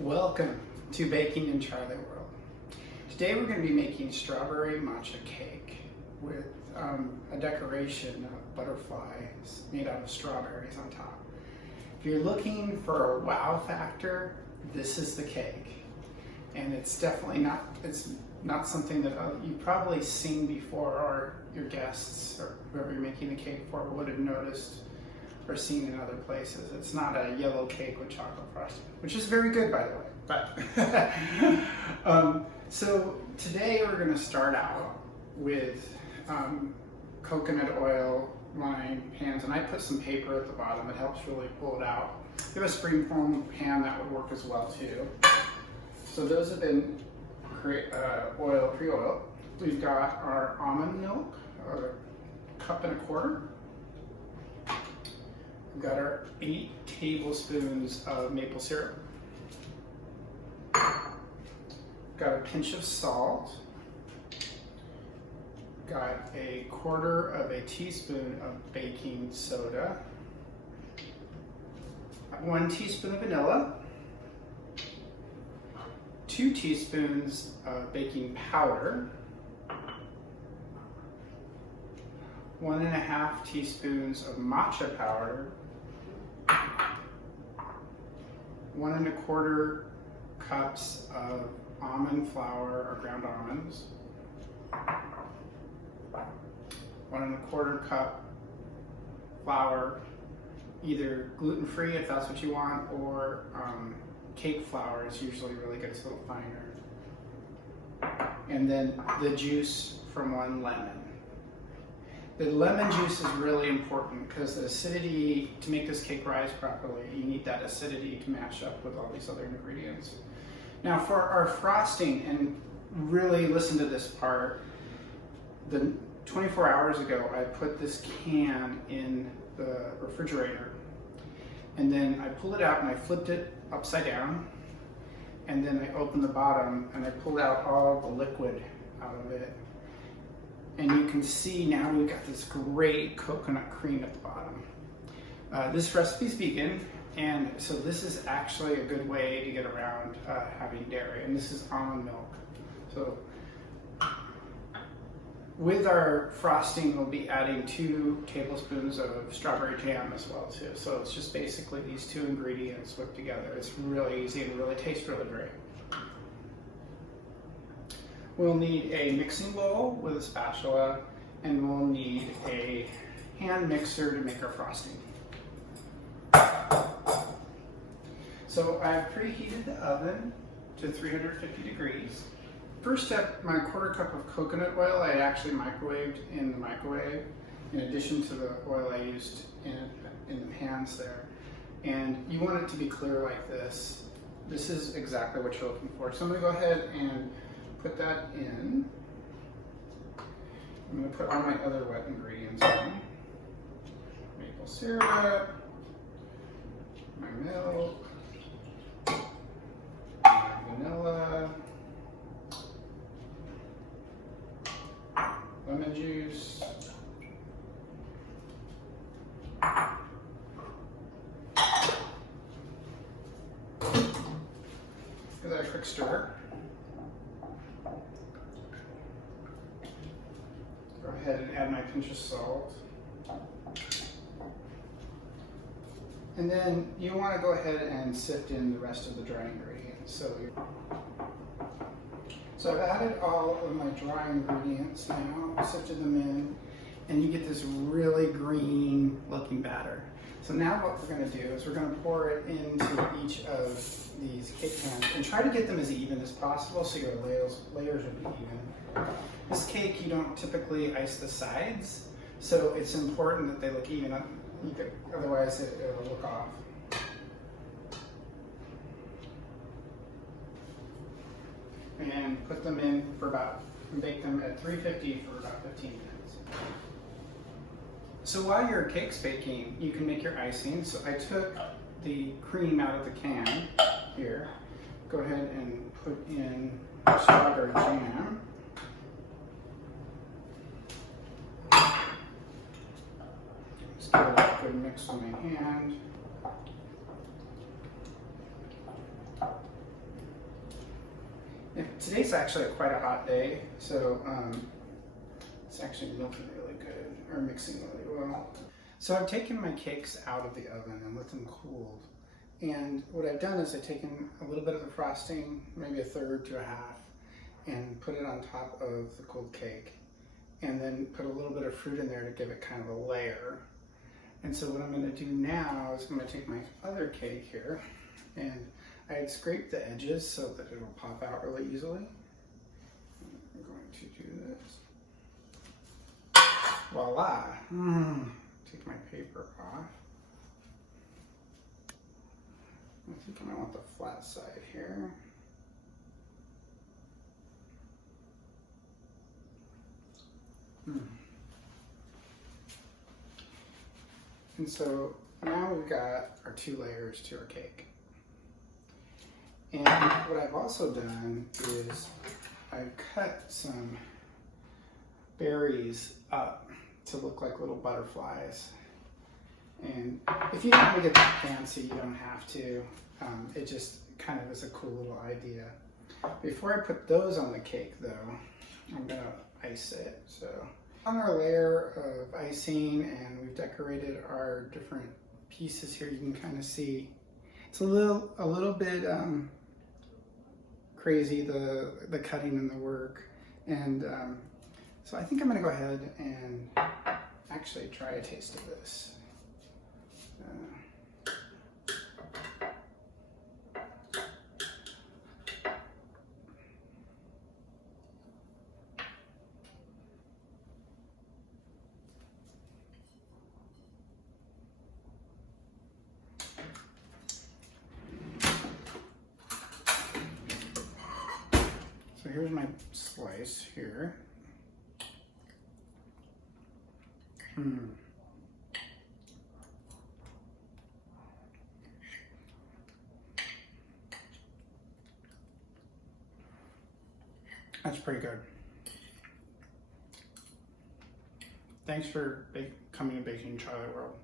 Welcome to Baking in Charlie World. Today we're going to be making strawberry matcha cake with a decoration of butterflies made out of strawberries on top. If you're looking for a wow factor, this is the cake. And it's definitely not something that you've probably seen before, or your guests or whoever you're making the cake for would have noticed or seen in other places. It's not a yellow cake with chocolate frosting, which is very good, by the way. But so today we're going to start out with coconut oil lined pans, and I put some paper at the bottom. It helps really pull it out. If you have a springform pan, that would work as well too. So those have been pre-oiled. We've got our almond milk, a cup and a quarter. We've got our 8 tablespoons of maple syrup. Got a pinch of salt. Got a quarter of a teaspoon of baking soda. 1 teaspoon of vanilla. 2 teaspoons of baking powder. 1.5 teaspoons of matcha powder. 1.25 cups of almond flour or ground almonds. 1.25 cup flour, either gluten-free if that's what you want, or cake flour is usually really good, it's a little finer. And then the juice from 1 lemon. The lemon juice is really important because the acidity, to make this cake rise properly, you need that acidity to match up with all these other ingredients. Now for our frosting, and really listen to this part, 24 hours ago I put this can in the refrigerator, and then I pulled it out and I flipped it upside down, and then I opened the bottom and I pulled out all the liquid out of it. And you can see now we've got this great coconut cream at the bottom. This recipe is vegan, and so this is actually a good way to get around having dairy, and this is almond milk. So with our frosting, we'll be adding 2 tablespoons of strawberry jam as well too. So it's just basically these 2 ingredients whipped together. It's really easy and really tastes really great. We'll need a mixing bowl with a spatula, and we'll need a hand mixer to make our frosting. So I've preheated the oven to 350 degrees. First step, my 1/4 cup of coconut oil I actually microwaved in the microwave, in addition to the oil I used in the pans there. And you want it to be clear like this. This is exactly what you're looking for. So I'm gonna go ahead and put that in. I'm going to put all my other wet ingredients in. Maple syrup, my milk, my vanilla, lemon juice, give that a quick stir. Go ahead and add my pinch of salt. And then you want to go ahead and sift in the rest of the dry ingredients. So I've added all of my dry ingredients now, sifted them in, and you get this really green looking batter. So now what we're going to do is we're going to pour it into each of these cake pans and try to get them as even as possible so your layers will be even. This cake, you don't typically ice the sides, so it's important that they look even, otherwise it'll look off. And put them in and bake them at 350 for about 15 minutes. So while your cake's baking, you can make your icing. So I took the cream out of the can here. Go ahead and put in strawberry jam. Just give it a good mix with my hand. Today's actually quite a hot day, so it's actually milking really good, or mixing really well. So I've taken my cakes out of the oven and let them cool. And what I've done is I've taken a little bit of the frosting, maybe a third to a half, and put it on top of the cooled cake. And then put a little bit of fruit in there to give it kind of a layer. And so what I'm going to do now is I'm going to take my other cake here, and I had scraped the edges so that it'll pop out really easily. I'm going to do this. Voila! Take my paper off. I think I want the flat side here. And so now we've got our 2 layers to our cake. And what I've also done is I've cut some berries up to look like little butterflies. And if you don't make it that fancy, you don't have to. It just kind of is a cool little idea. Before I put those on the cake though, I'm gonna ice it. So on our layer of icing, and we've decorated our different pieces here, you can kind of see it's a little bit crazy, the cutting and the work. And so I think I'm gonna go ahead and actually try a taste of this. So here's my slice here. That's pretty good. Thanks for coming to Baking Charlie World.